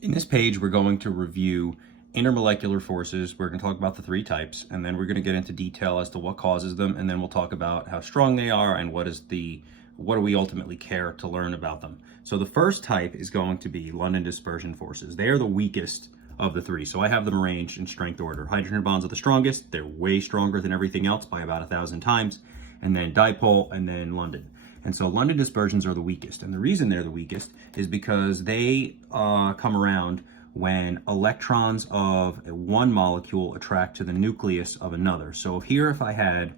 In this page, we're going to review intermolecular forces. We're going to talk about the three types, and then we're going to get into detail as to what causes them, and then we'll talk about how strong they are and what do we ultimately care to learn about them. So the first type is going to be London dispersion forces. They are the weakest of the three. So I have them arranged in strength order. Hydrogen bonds are the strongest. They're way stronger than everything else by about 1,000 times. And then dipole, and then London. And so London dispersions are the weakest. And the reason they're the weakest is because they come around when electrons of one molecule attract to the nucleus of another. So if I had,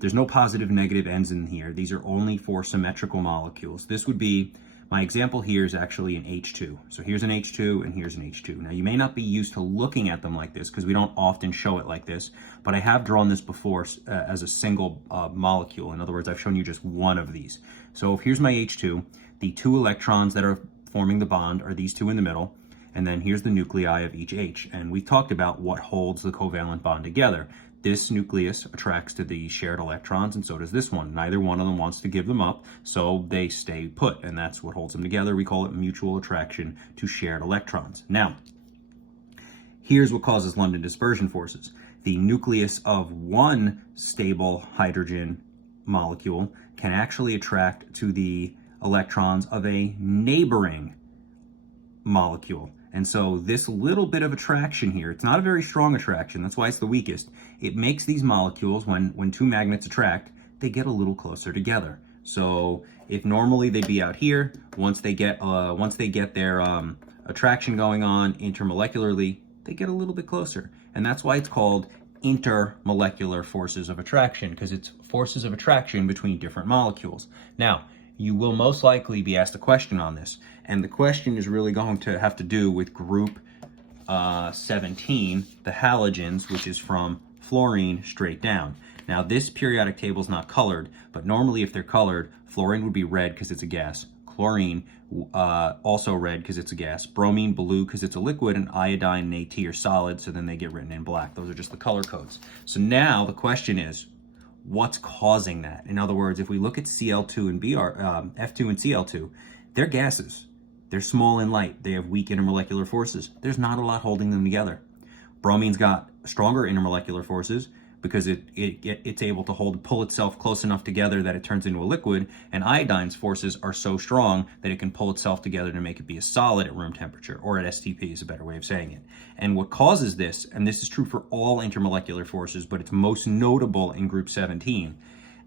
there's no positive negative ends in here. These are only for symmetrical molecules. This would be, my example here is actually an H2. So here's an H2 and here's an H2. Now you may not be used to looking at them like this because we don't often show it like this, but I have drawn this before as a single molecule. In other words, I've shown you just one of these. So here's my H2. The two electrons that are forming the bond are these two in the middle. And then here's the nuclei of each H. And we talked about what holds the covalent bond together. This nucleus attracts to the shared electrons, and so does this one. Neither one of them wants to give them up, so they stay put, and that's what holds them together. We call it mutual attraction to shared electrons. Now, here's what causes London dispersion forces. The nucleus of one stable hydrogen molecule can actually attract to the electrons of a neighboring molecule. And so this little bit of attraction here, it's not a very strong attraction, that's why it's the weakest. It makes these molecules, when two magnets attract, they get a little closer together. So if normally they'd be out here, once they get their attraction going on intermolecularly, they get a little bit closer. And that's why it's called intermolecular forces of attraction, because it's forces of attraction between different molecules. Now, you will most likely be asked a question on this, and the question is really going to have to do with group 17, the halogens, which is from fluorine straight down. Now this periodic table is not colored, but normally if they're colored, fluorine would be red because it's a gas, chlorine also red because it's a gas, bromine blue because it's a liquid, and iodine and AT are solid, so then they get written in black. Those are just the color codes. So now the question is, what's causing that? In other words, if we look at Cl2 and F2 and Cl2, they're gases. They're small and light. They have weak intermolecular forces. There's not a lot holding them together. Bromine's got stronger intermolecular forces because it's able to pull itself close enough together that it turns into a liquid, and iodine's forces are so strong that it can pull itself together to make it be a solid at room temperature, or at STP is a better way of saying it. And what causes this, and this is true for all intermolecular forces, but it's most notable in group 17,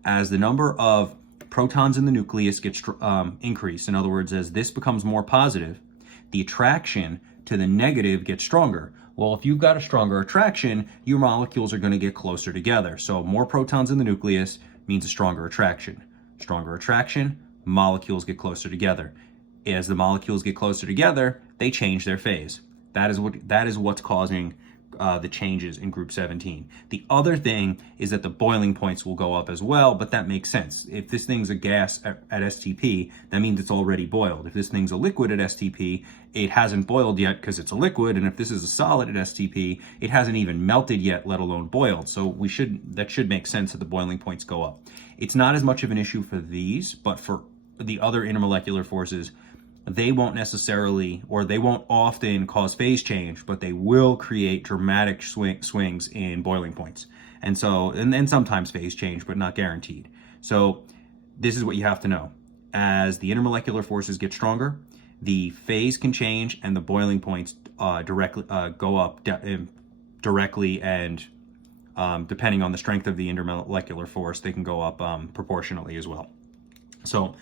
as the number of protons in the nucleus gets increased. In other words, as this becomes more positive, the attraction to the negative gets stronger. Well, if you've got a stronger attraction, your molecules are going to get closer together. So more protons in the nucleus means a stronger attraction. Stronger attraction, molecules get closer together. As the molecules get closer together, they change their phase. That is what's causing the changes in group 17. The other thing is that the boiling points will go up as well, but that makes sense. If this thing's a gas at STP, that means it's already boiled. If this thing's a liquid at STP, it hasn't boiled yet because it's a liquid, and if this is a solid at STP, it hasn't even melted yet, let alone boiled. So that should make sense that the boiling points go up. It's not as much of an issue for these, but for the other intermolecular forces, they won't necessarily, or they won't often cause phase change, but they will create dramatic swings in boiling points. And then sometimes phase change, but not guaranteed. So this is what you have to know. As the intermolecular forces get stronger, the phase can change and the boiling points directly go up directly, and depending on the strength of the intermolecular force, they can go up proportionally as well. So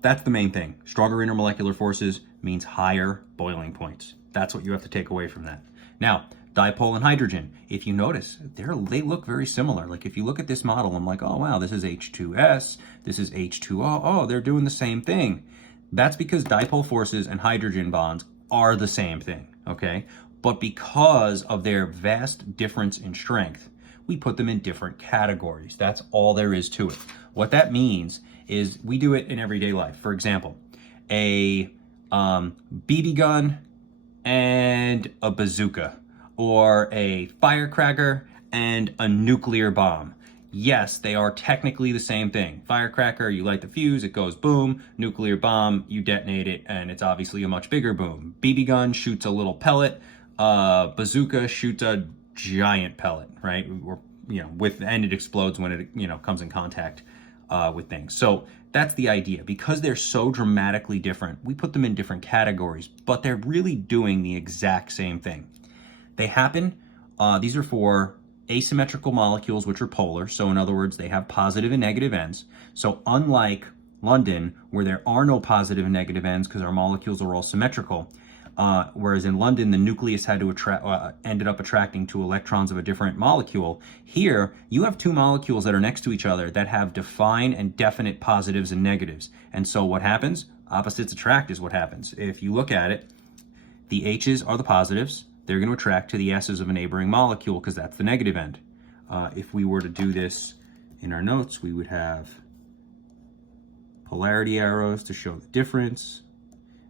that's the main thing. Stronger intermolecular forces means higher boiling points. That's what you have to take away from that. Now, dipole and hydrogen. If you notice, they look very similar. Like if you look at this model, I'm like, oh wow, this is H2S, this is H2O. Oh, they're doing the same thing. That's because dipole forces and hydrogen bonds are the same thing, okay? But because of their vast difference in strength, we put them in different categories. That's all there is to it. What that means is we do it in everyday life. For example, a BB gun and a bazooka, or a firecracker and a nuclear bomb. yes, they are technically the same thing. Firecracker, you light the fuse, it goes boom. Nuclear bomb, you detonate it, and it's obviously a much bigger boom. BB gun shoots a little pellet. Bazooka shoots a giant pellet, right? Or, and it explodes when it, comes in contact with things. So that's the idea. Because they're so dramatically different, we put them in different categories, but they're really doing the exact same thing. They happen, these are for asymmetrical molecules, which are polar. So in other words, they have positive and negative ends. So unlike London, where there are no positive and negative ends because our molecules are all symmetrical, whereas in London, the nucleus had to ended up attracting two electrons of a different molecule. Here, you have two molecules that are next to each other that have defined and definite positives and negatives. And so what happens? Opposites attract is what happens. If you look at it, the H's are the positives. They're going to attract to the S's of a neighboring molecule because that's the negative end. If we were to do this in our notes, we would have polarity arrows to show the difference.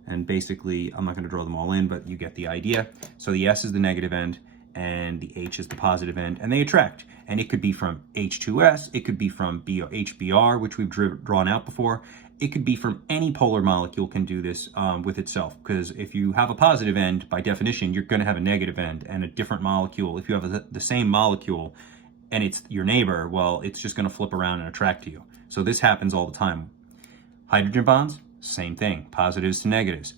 And basically, I'm not going to draw them all in, but you get the idea. So the S is the negative end and the H is the positive end, and they attract. And it could be from H2S, it could be from HBr, which we've drawn out before. It could be from any polar molecule can do this with itself, because if you have a positive end, by definition, you're going to have a negative end, and a different molecule. If you have the same molecule and it's your neighbor, well, it's just going to flip around and attract to you. So this happens all the time. Hydrogen bonds, same thing, positives to negatives.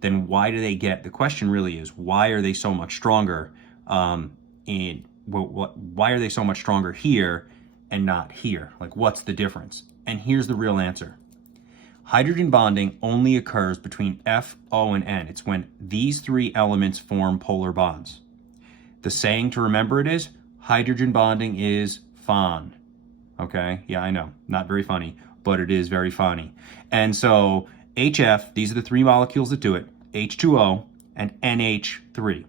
Then why do they the question really is, why are they so much stronger why are they so much stronger here and not here? Like, what's the difference? And here's the real answer. Hydrogen bonding only occurs between F, O, and N. It's when these three elements form polar bonds. The saying to remember it is, hydrogen bonding is fun. Okay, yeah, I know, not very funny, but it is very funny. And so HF, these are the three molecules that do it, H2O and NH3.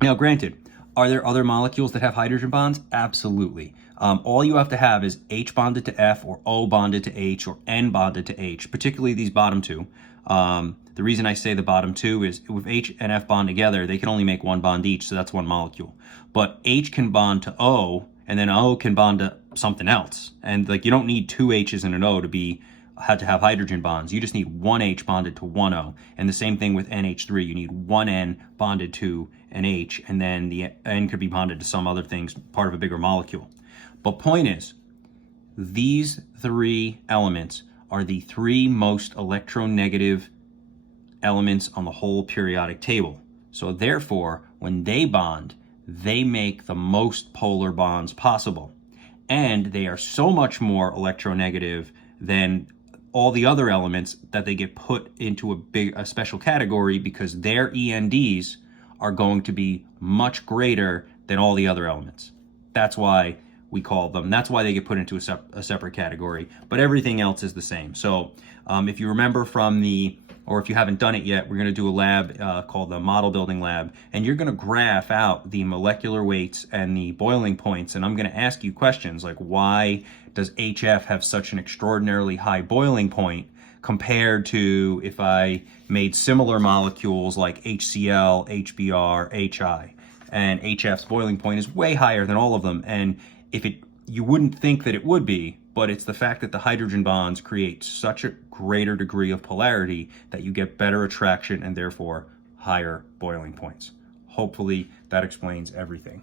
Now, granted, are there other molecules that have hydrogen bonds? Absolutely. All you have to have is H bonded to F, or O bonded to H, or N bonded to H, particularly these bottom two. The reason I say the bottom two is with H and F bond together, they can only make one bond each, so that's one molecule. But H can bond to O, and then O can bond to something else. And like, you don't need two H's and an O to have hydrogen bonds. You just need one H bonded to one O. And the same thing with NH3. You need one N bonded to an H, and then the N could be bonded to some other things, part of a bigger molecule. But point is, these three elements are the three most electronegative elements on the whole periodic table. So therefore, when they bond, they make the most polar bonds possible. And they are so much more electronegative than all the other elements that they get put into a special category, because their ENDs are going to be much greater than all the other elements. That's why we call them, that's why they get put into a separate category, but everything else is the same. So if you remember or if you haven't done it yet, we're going to do a lab called the model building lab, and you're going to graph out the molecular weights and the boiling points, and I'm going to ask you questions like, why does HF have such an extraordinarily high boiling point compared to if I made similar molecules like HCl, HBr, HI? And HF's boiling point is way higher than all of them, and you wouldn't think that it would be, but it's the fact that the hydrogen bonds create such a greater degree of polarity that you get better attraction and therefore higher boiling points. Hopefully that explains everything.